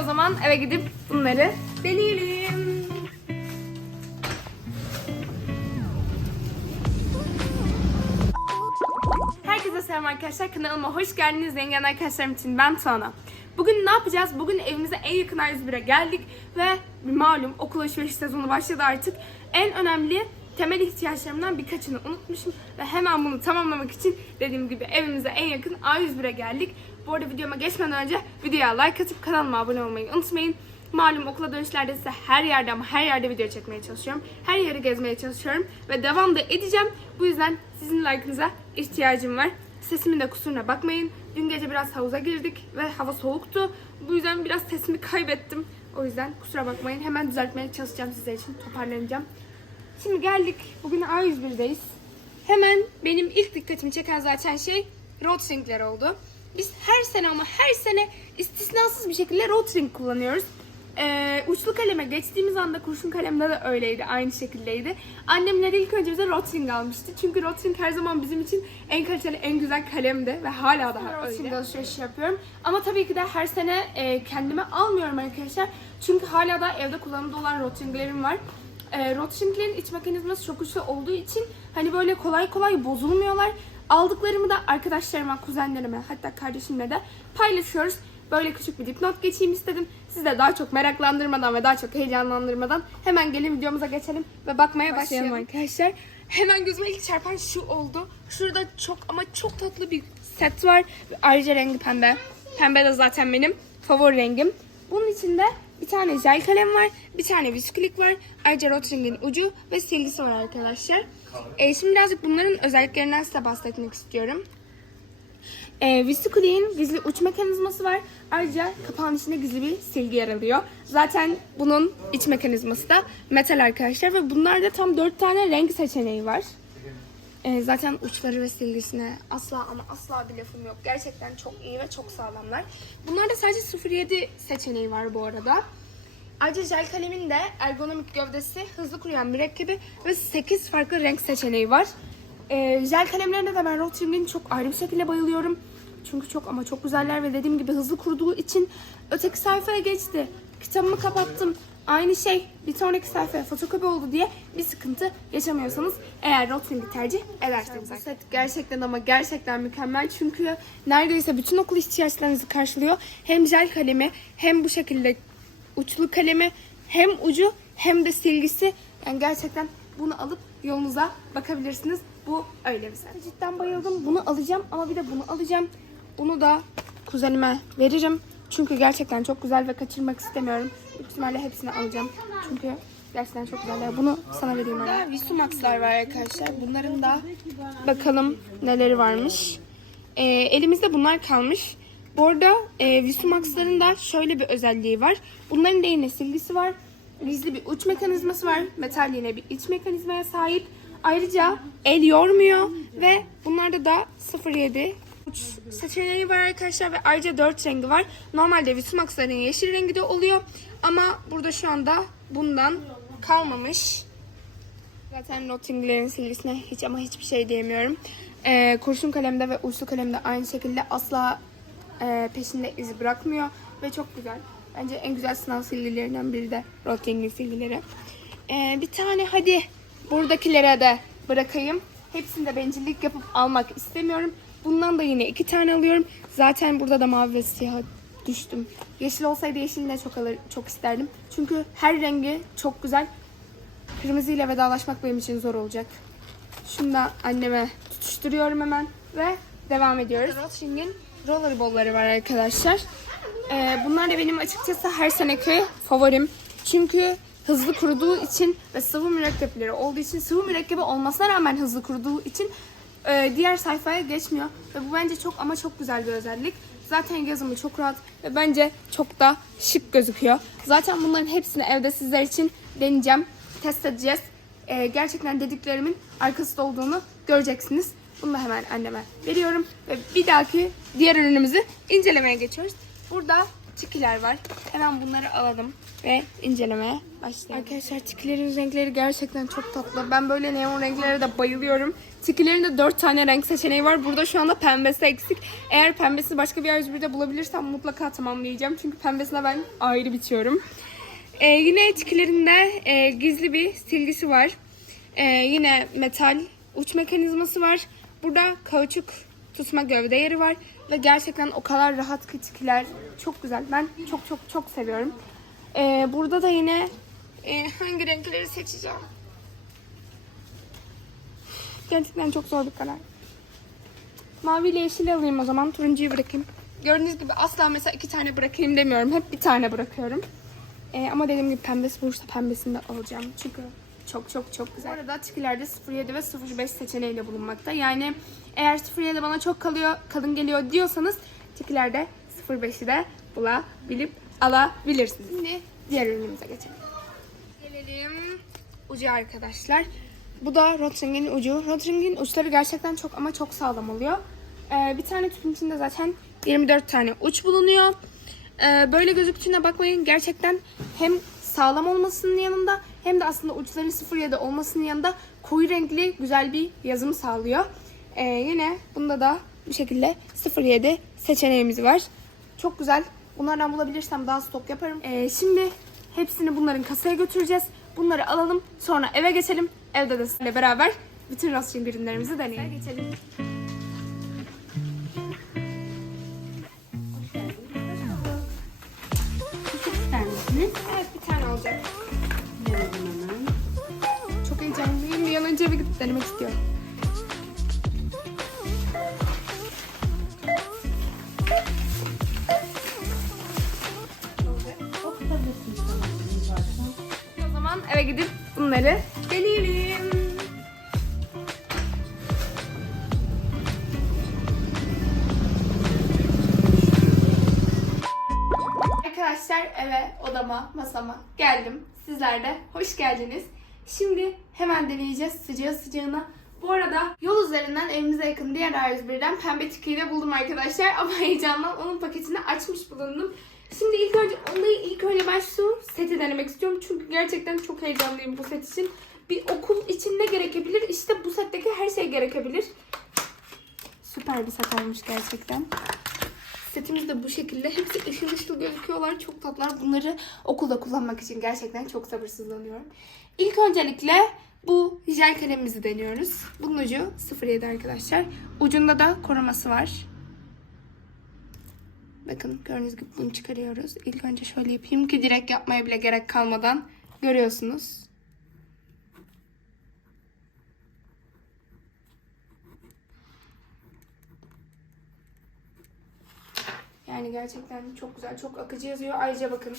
O zaman eve gidip bunları deneyelim. Herkese selam arkadaşlar. Kanalıma hoş geldiniz. Zengin arkadaşlarım için ben Tuana. Bugün ne yapacağız? Bugün evimize en yakın A101'e geldik ve malum okul alışveriş sezonu başladı artık. En önemli temel ihtiyaçlarımdan birkaçını unutmuşum ve hemen bunu tamamlamak için dediğim gibi evimize en yakın A101'e geldik. Bu arada videoma geçmeden önce videoya like atıp kanalıma abone olmayı unutmayın. Malum okula dönüşlerde size her yerde ama her yerde video çekmeye çalışıyorum. Her yeri gezmeye çalışıyorum ve devam da edeceğim. Bu yüzden sizin like'ınıza ihtiyacım var. Sesimin de kusuruna bakmayın. Dün gece biraz havuza girdik ve hava soğuktu. Bu yüzden biraz sesimi kaybettim. O yüzden kusura bakmayın. Hemen düzeltmeye çalışacağım sizler için. Toparlanacağım. Şimdi geldik. Bugün A101'deyiz. Hemen benim ilk dikkatimi çeken zaten şey Rotring'ler oldu. Biz her sene ama her sene istisnasız bir şekilde Rotring kullanıyoruz. Ee, uçlu kaleme geçtiğimiz anda kurşun kalemde de öyleydi. Aynı şekildeydi. Annemler ilk önce bize Rotring almıştı. Çünkü Rotring her zaman bizim için en kaliteli, en güzel kalemdi. Ve hala daha öyle. Rotring alışveriş yapıyorum. Ama tabii ki de her sene e, kendime almıyorum arkadaşlar. Çünkü hala da evde kullanımda olan Rotring'lerim var. E, Rotring'lerin iç mekanizması çok güçlü olduğu için hani böyle kolay kolay bozulmuyorlar. Aldıklarımı da arkadaşlarıma, kuzenlerime hatta kardeşimle de paylaşıyoruz. Böyle küçük bir dipnot geçeyim istedim. Siz de daha çok meraklandırmadan ve daha çok heyecanlandırmadan hemen gelin videomuza geçelim ve bakmaya başlayalım arkadaşlar. Hemen gözüme ilk çarpan şu oldu. Şurada çok ama çok tatlı bir set var. Ayrıca rengi pembe. Pembe de zaten benim favori rengim. Bunun içinde bir tane jel kalem var, bir tane biskülik var, ayrıca Rotring'in ucu ve silgisi var arkadaşlar. Ee, şimdi birazcık bunların özelliklerinden size bahsetmek istiyorum. E, Visikuli'nin gizli uç mekanizması var. Ayrıca kapağın içinde gizli bir silgi yer alıyor. Zaten bunun iç mekanizması da metal arkadaşlar ve bunlarda tam 4 tane renk seçeneği var. E, zaten uçları ve silgisine asla ama asla bir lafım yok. Gerçekten çok iyi ve çok sağlamlar. Bunlarda sadece 07 seçeneği var bu arada. Ayrıca jel kalemin de ergonomik gövdesi, hızlı kuruyan mürekkebi ve 8 farklı renk seçeneği var. Ee, jel kalemlerine de ben Rotring'in çok ayrı bir şekilde bayılıyorum. Çünkü çok ama çok güzeller ve dediğim gibi hızlı kuruduğu için öteki sayfaya geçti. Kitabımı kapattım. Aynı şey bir sonraki sayfaya fotokopi oldu diye bir sıkıntı yaşamıyorsanız eğer Rotring'i tercih ederseniz. Bu set gerçekten ama gerçekten mükemmel çünkü neredeyse bütün okul ihtiyaçlarınızı karşılıyor. Hem jel kalemi hem bu şekilde uçlu kalemi hem ucu hem de silgisi yani gerçekten bunu alıp yolunuza bakabilirsiniz. Bu öyle bir set. Cidden bayıldım. Bunu alacağım ama bir de bunu alacağım. Bunu da kuzenime veririm. Çünkü gerçekten çok güzel ve kaçırmak istemiyorum. Büyük ihtimalle hepsini alacağım. Çünkü gerçekten çok güzeller. Bunu sana vereyim ama. Visumax'lar var arkadaşlar. Bunların da bakalım neleri varmış. Ee, elimizde bunlar kalmış. Bu arada e, Visumax'ların da şöyle bir özelliği var. Bunların da yine silgisi var. Gizli bir uç mekanizması var. Metal yine bir iç mekanizmaya sahip. Ayrıca el yormuyor ve bunlarda da 07 uç seçeneği var arkadaşlar ve ayrıca 4 rengi var. Normalde Visumax'ların yeşil rengi de oluyor ama burada şu anda bundan kalmamış. Zaten Nottingham'lerin silgisine hiç ama hiçbir şey diyemiyorum. Ee, kurşun kalemde ve uçlu kalemde aynı şekilde asla e, peşinde iz bırakmıyor ve çok güzel. Bence en güzel sınav silgilerinden biri de Rotting'in silgileri. Ee, bir tane hadi buradakilere de bırakayım. Hepsini de bencillik yapıp almak istemiyorum. Bundan da yine iki tane alıyorum. Zaten burada da mavi ve siyah düştüm. Yeşil olsaydı yeşilini de çok alır, çok isterdim. Çünkü her rengi çok güzel. Kırmızıyla vedalaşmak benim için zor olacak. Şunu da anneme tutuşturuyorum hemen ve devam ediyoruz. Rotring'in rollerball'ları var arkadaşlar. Ee, bunlar da benim açıkçası her seneki favorim. Çünkü hızlı kuruduğu için ve sıvı mürekkepleri olduğu için sıvı mürekkebi olmasına rağmen hızlı kuruduğu için e, diğer sayfaya geçmiyor. Ve bu bence çok ama çok güzel bir özellik. Zaten yazımı çok rahat ve bence çok da şık gözüküyor. Zaten bunların hepsini evde sizler için deneyeceğim, test edeceğiz. E, gerçekten dediklerimin arkasında olduğunu göreceksiniz. Bunu da hemen anneme veriyorum ve bir dahaki diğer ürünümüzü incelemeye geçiyoruz. Burada çikiler var. Hemen bunları alalım ve incelemeye başlayalım. Arkadaşlar çikilerin renkleri gerçekten çok tatlı. Ben böyle neon renklere de bayılıyorum. Çikilerin de 4 tane renk seçeneği var. Burada şu anda pembesi eksik. Eğer pembesi başka bir A101'de bulabilirsem mutlaka tamamlayacağım. Çünkü pembesine ben ayrı bitiyorum. Ee, yine çikilerinde e, gizli bir silgisi var. Ee, yine metal uç mekanizması var. Burada kauçuk tutma gövde yeri var. Ve gerçekten o kadar rahat ki çikiler. Çok güzel. Ben çok çok çok seviyorum. Ee, burada da yine e, hangi renkleri seçeceğim? Gerçekten çok zor bir karar. Mavi ile yeşil alayım o zaman. Turuncuyu bırakayım. Gördüğünüz gibi asla mesela iki tane bırakayım demiyorum. Hep bir tane bırakıyorum. Ee, ama dediğim gibi pembesi bulursa pembesini de alacağım. Çünkü çok çok çok güzel. Bu arada çikilerde 07 ve 05 seçeneğiyle bulunmakta. Yani eğer 07 bana çok kalıyor, kalın geliyor diyorsanız çikilerde 05'i de bulabilip alabilirsiniz. Şimdi diğer ürünümüze geçelim. Gelelim ucu arkadaşlar. Bu da Rotring'in ucu. Rotring'in uçları gerçekten çok ama çok sağlam oluyor. Ee, bir tane tüpün içinde zaten 24 tane uç bulunuyor. Ee, böyle gözüktüğüne bakmayın. Gerçekten hem sağlam olmasının yanında hem de aslında uçların 07 olmasının yanında koyu renkli güzel bir yazım sağlıyor. Ee, yine bunda da bu şekilde 07 seçeneğimiz var. Çok güzel. Bunlardan bulabilirsem daha stok yaparım. Ee, şimdi hepsini bunların kasaya götüreceğiz. Bunları alalım. Sonra eve geçelim. Evde de sizinle beraber bütün Rostring ürünlerimizi deneyelim. Geçelim. Önce eve gidip denemek istiyorum. O zaman eve gidip bunları deneyelim. Arkadaşlar eve, odama, masama geldim. Sizler de hoş geldiniz. Şimdi hemen deneyeceğiz sıcağı sıcağına. Bu arada yol üzerinden evimize yakın diğer A101'den pembe tikiyi de buldum arkadaşlar. Ama heyecandan onun paketini açmış bulundum. Şimdi ilk önce onu ilk önce ben şu seti denemek istiyorum. Çünkü gerçekten çok heyecanlıyım bu set için. Bir okul için ne gerekebilir? İşte bu setteki her şey gerekebilir. Süper bir set olmuş gerçekten. Setimiz de bu şekilde. Hepsi ışıl ışıl gözüküyorlar. Çok tatlılar. Bunları okulda kullanmak için gerçekten çok sabırsızlanıyorum. İlk öncelikle bu jel kalemimizi deniyoruz. Bunun ucu 07 arkadaşlar. Ucunda da koruması var. Bakın gördüğünüz gibi bunu çıkarıyoruz. İlk önce şöyle yapayım ki direkt yapmaya bile gerek kalmadan görüyorsunuz. Yani gerçekten çok güzel, çok akıcı yazıyor. Ayrıca bakın.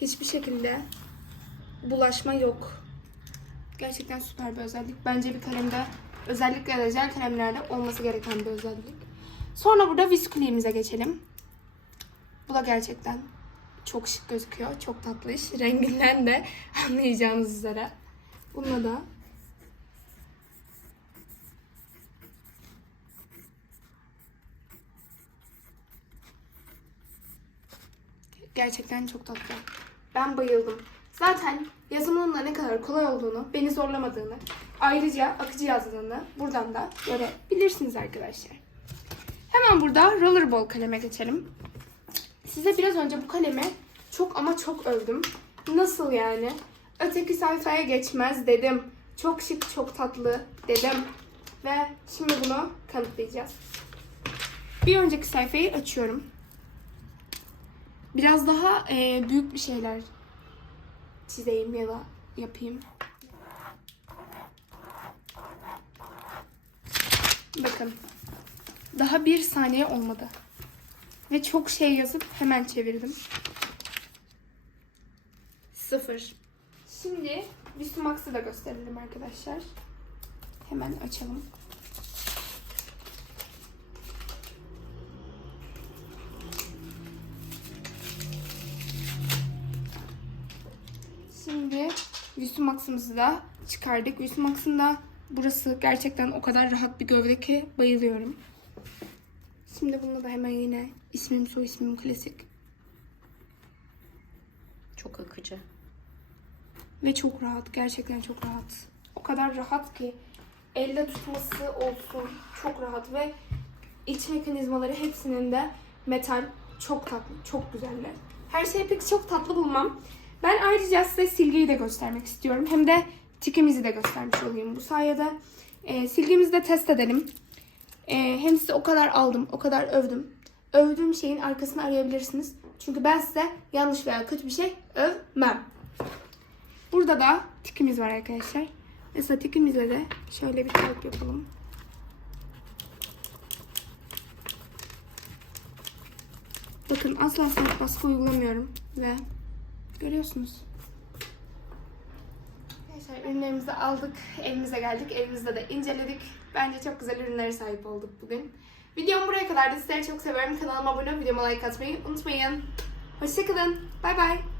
Hiçbir şekilde bulaşma yok. Gerçekten süper bir özellik. Bence bir kalemde özellikle de jel kalemlerde olması gereken bir özellik. Sonra burada viskuliğimize geçelim. Bu da gerçekten çok şık gözüküyor. Çok tatlış. Renginden de anlayacağınız üzere. Bununla da Gerçekten çok tatlı. Ben bayıldım. Zaten yazımının da ne kadar kolay olduğunu, beni zorlamadığını, ayrıca akıcı yazdığını buradan da görebilirsiniz arkadaşlar. Hemen burada rollerball kaleme geçelim. Size biraz önce bu kalemi çok ama çok övdüm. Nasıl yani? Öteki sayfaya geçmez dedim. Çok şık, çok tatlı dedim. Ve şimdi bunu kanıtlayacağız. Bir önceki sayfayı açıyorum. Biraz daha e, büyük bir şeyler çizeyim ya da yapayım. Bakın. Daha bir saniye olmadı. Ve çok şey yazıp hemen çevirdim. Sıfır. Şimdi Visumax'ı da gösterelim arkadaşlar. Hemen açalım. Visumax'ımızı da çıkardık. Visumax'ın da burası gerçekten o kadar rahat bir gövde ki bayılıyorum. Şimdi bunda da hemen yine ismim soy ismim klasik. Çok akıcı. Ve çok rahat. Gerçekten çok rahat. O kadar rahat ki elde tutması olsun. Çok rahat ve iç mekanizmaları hepsinin de metal. Çok tatlı. Çok güzeller. Her şeyi pek çok tatlı bulmam. Ben ayrıca size silgiyi de göstermek istiyorum. Hem de tikimizi de göstermiş olayım bu sayede. Ee, silgimizi de test edelim. Ee, hem size o kadar aldım, o kadar övdüm. Övdüğüm şeyin arkasını arayabilirsiniz. Çünkü ben size yanlış veya kötü bir şey övmem. Burada da tikimiz var arkadaşlar. Mesela tikimize de şöyle bir kalp yapalım. Bakın asla sert baskı uygulamıyorum ve görüyorsunuz. Arkadaşlar ürünlerimizi aldık, evimize geldik, evimizde de inceledik. Bence çok güzel ürünlere sahip olduk bugün. Videom buraya kadardı. Sizleri çok seviyorum. Kanalıma abone olup videoma like atmayı unutmayın. Hoşçakalın. Bay bay.